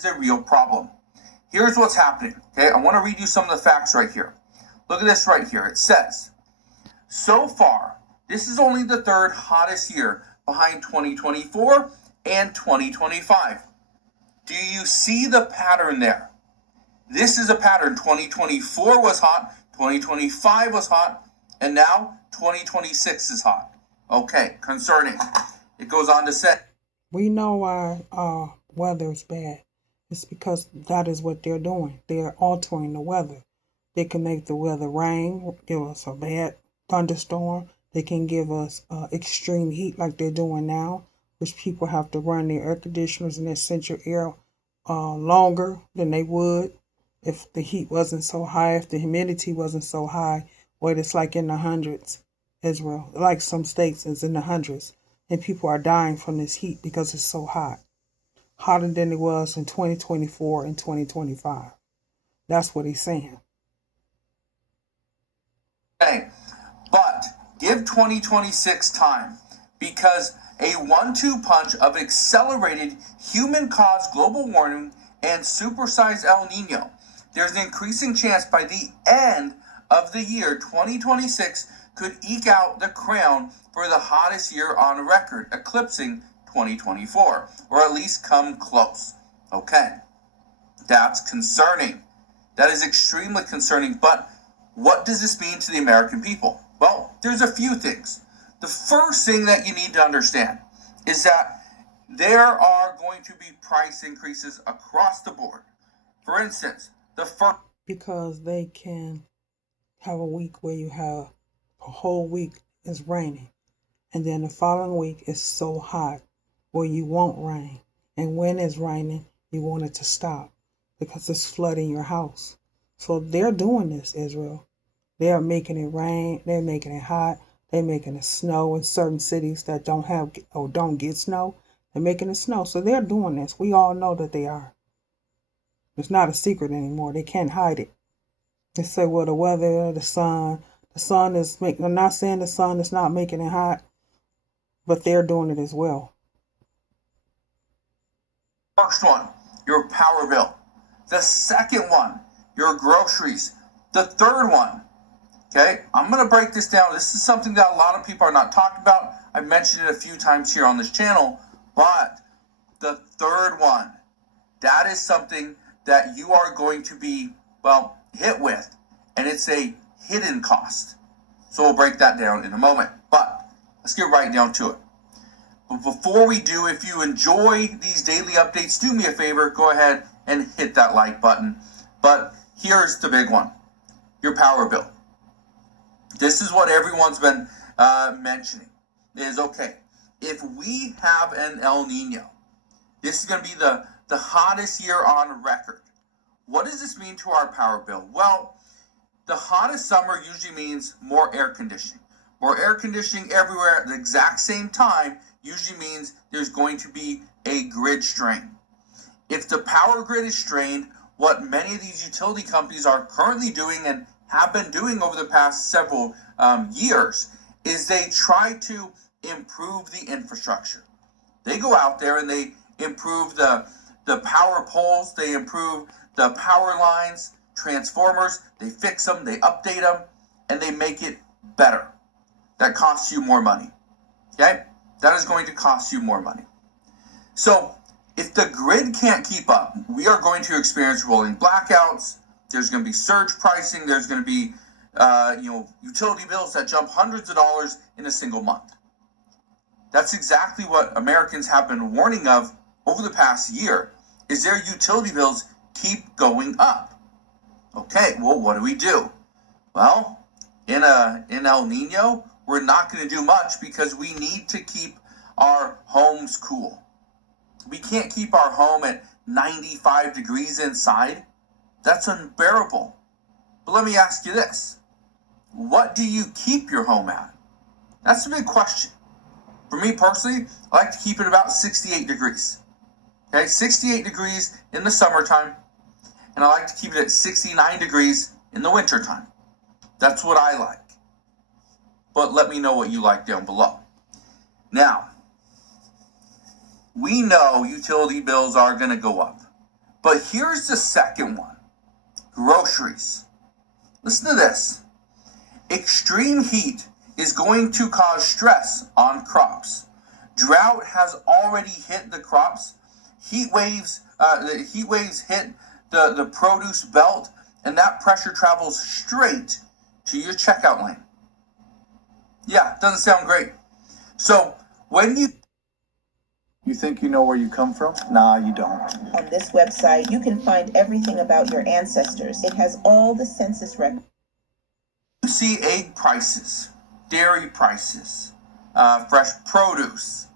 is a real problem. Here's what's happening. Okay, I want to read you some of the facts right here. Look at this right here. It says, so far, this is only the third hottest year behind 2024 and 2025. Do you see the pattern there? This is a pattern. 2024 was hot, 2025 was hot, and now 2026 is hot. Okay, concerning. It goes on to say, We know why weather is bad. It's because that is what they're doing. They're altering the weather. They can make the weather rain, give us a bad thunderstorm. They can give us extreme heat like they're doing now, which people have to run their air conditioners and their central air longer than they would if the heat wasn't so high, if the humidity wasn't so high, what it's like in the hundreds, Israel, like some states is in the hundreds, and people are dying from this heat because it's so hot, hotter than it was in 2024 and 2025. That's what he's saying. but give 2026 time, because a 1-2 punch of accelerated human-caused global warming and supersized El Nino, there's an increasing chance by the end of the year 2026 could eke out the crown for the hottest year on record, eclipsing 2024, or at least come close. Okay, that's concerning. That is extremely concerning, but what does this mean to the American people? Well, there's a few things. The first thing that you need to understand is that there are going to be price increases across the board. For instance, the first... Because they can have a week where you have a whole week is raining, and then the following week is so hot where you won't rain. And when it's raining, you want it to stop because it's flooding your house. So they're doing this, Israel. They are making it rain, they're making it hot, they're making it snow in certain cities that don't have or don't get snow. They're making it snow. So they're doing this. We all know that they are. It's not a secret anymore. They can't hide it. They say, well, the weather, the sun is making, I'm not saying the sun is not making it hot, but they're doing it as well. First one, your power bill. The second one, your groceries. The third one, okay, I'm going to break this down. This is something that a lot of people are not talking about. I've mentioned it a few times here on this channel, but the third one, that is something that you are going to be, well, hit with, and it's a hidden cost. So we'll break that down in a moment, but let's get right down to it. But before we do, if you enjoy these daily updates, do me a favor, go ahead and hit that like button. But here's the big one, your power bill. This is what everyone's been mentioning, is okay, if we have an El Nino, this is going to be the hottest year on record. What does this mean to our power bill? Well, the hottest summer usually means more air conditioning. More air conditioning everywhere at the exact same time usually means there's going to be a grid strain. If the power grid is strained, what many of these utility companies are currently doing and have been doing over the past several years is they try to improve the infrastructure. They go out there and they improve the power poles, they improve the power lines, transformers, they fix them, they update them, and they make it better. That costs you more money. Okay? That is going to cost you more money. So if the grid can't keep up, we are going to experience rolling blackouts. There's going to be surge pricing. There's going to be utility bills that jump hundreds of dollars in a single month. That's exactly what Americans have been warning of over the past year, is their utility bills keep going up. Okay, well, what do? Well, in El Nino, we're not going to do much because we need to keep our homes cool. We can't keep our home at 95 degrees inside. That's unbearable. But let me ask you this. What do you keep your home at? That's a big question. For me personally, I like to keep it about 68 degrees. Okay, 68 degrees in the summertime, and I like to keep it at 69 degrees in the wintertime. That's what I like. But let me know what you like down below. Now, we know utility bills are going to go up. But here's the second one, groceries. Listen to this. Extreme heat is going to cause stress on crops. Drought has already hit the crops. The heat waves hit the produce belt, and that pressure travels straight to your checkout lane. Yeah, doesn't sound great. So when You think you know where you come from? Nah, you don't. On this website, you can find everything about your ancestors. It has all the census records. you see egg prices, dairy prices, fresh produce,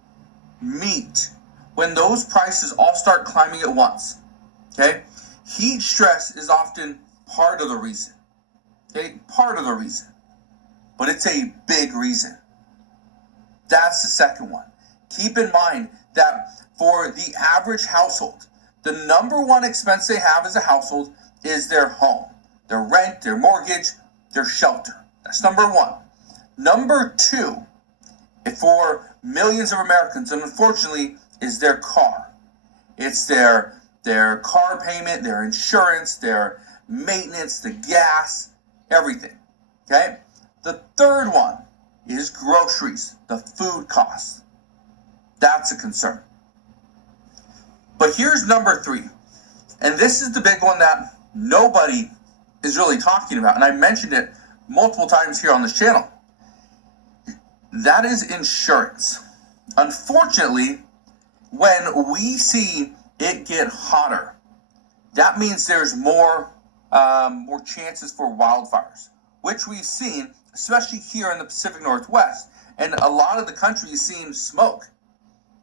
meat, when those prices all start climbing at once, okay, heat stress is often part of the reason. Okay, part of the reason. But it's a big reason. That's the second one. Keep in mind that for the average household, the number one expense they have as a household is their home, their rent, their mortgage, their shelter. That's number one. Number two, for millions of Americans, and unfortunately, is their car. It's their car payment, their insurance, their maintenance, the gas, everything. Okay? The third one is groceries, the food costs. That's a concern. But here's number three. And this is the big one that nobody is really talking about. And I mentioned it multiple times here on this channel. That is insurance. Unfortunately, when we see it get hotter, that means there's more chances for wildfires, which we've seen, especially here in the Pacific Northwest. And a lot of the country is seeing smoke.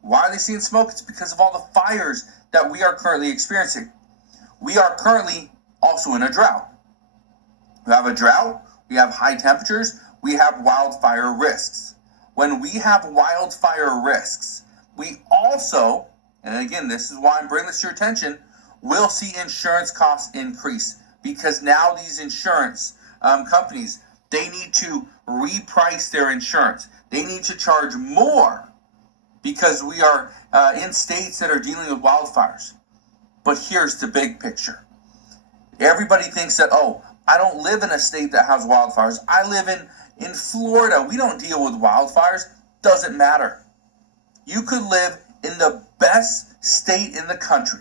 Why are they seeing smoke? It's because of all the fires that we are currently experiencing. We are currently also in a drought. We have a drought, we have high temperatures, we have wildfire risks. When we have wildfire risks, we also, and again, this is why I'm bringing this to your attention, will see insurance costs increase, because now these insurance companies, they need to reprice their insurance. They need to charge more because we are in states that are dealing with wildfires. But here's the big picture. Everybody thinks that, oh, I don't live in a state that has wildfires. I live in Florida. We don't deal with wildfires. Doesn't matter. You could live in the best state in the country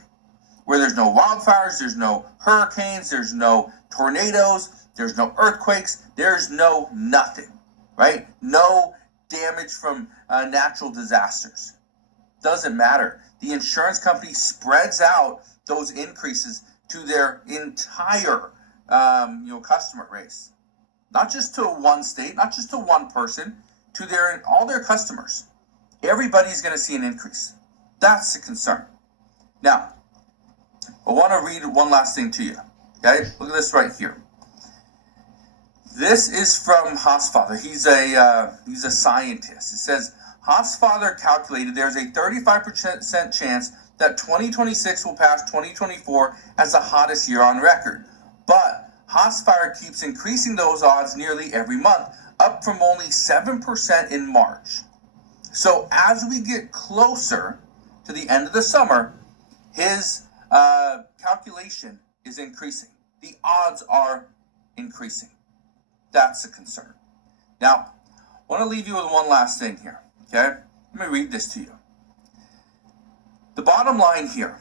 where there's no wildfires, there's no hurricanes, there's no tornadoes, there's no earthquakes, there's no nothing, right? No damage from natural disasters. Doesn't matter. The insurance company spreads out those increases to their entire customer base. Not just to one state, not just to one person, to all their customers. Everybody's going to see an increase. That's the concern. Now, I want to read one last thing to you. Okay, look at this right here. This is from Hosfather. He's a scientist. It says Hosfather calculated there's a 35% chance that 2026 will pass 2024 as the hottest year on record. But Hosfather keeps increasing those odds nearly every month, up from only 7% in March. So as we get closer to the end of the summer, his calculation is increasing. The odds are increasing. That's a concern. Now, I want to leave you with one last thing here. Okay? Let me read this to you. The bottom line here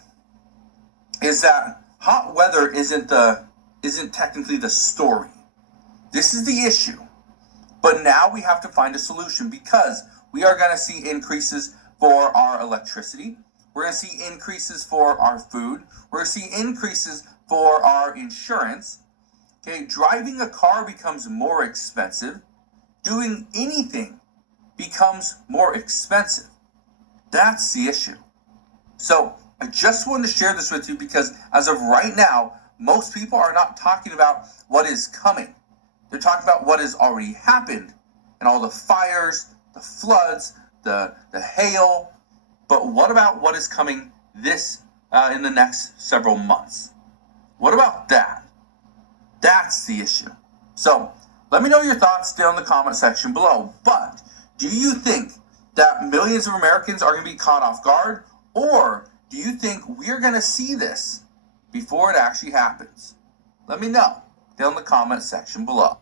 is that hot weather isn't technically the story. This is the issue. But now we have to find a solution, because we are going to see increases for our electricity. We're going to see increases for our food. We're going to see increases for our insurance. Okay, driving a car becomes more expensive. Doing anything becomes more expensive. That's the issue. So I just wanted to share this with you because as of right now, most people are not talking about what is coming. They're talking about what has already happened and all the fires, the floods, the hail. But what about what is coming in the next several months? What about that? That's the issue. So let me know your thoughts down in the comment section below. But do you think that millions of Americans are going to be caught off guard? Or do you think we're going to see this before it actually happens? Let me know down in the comment section below.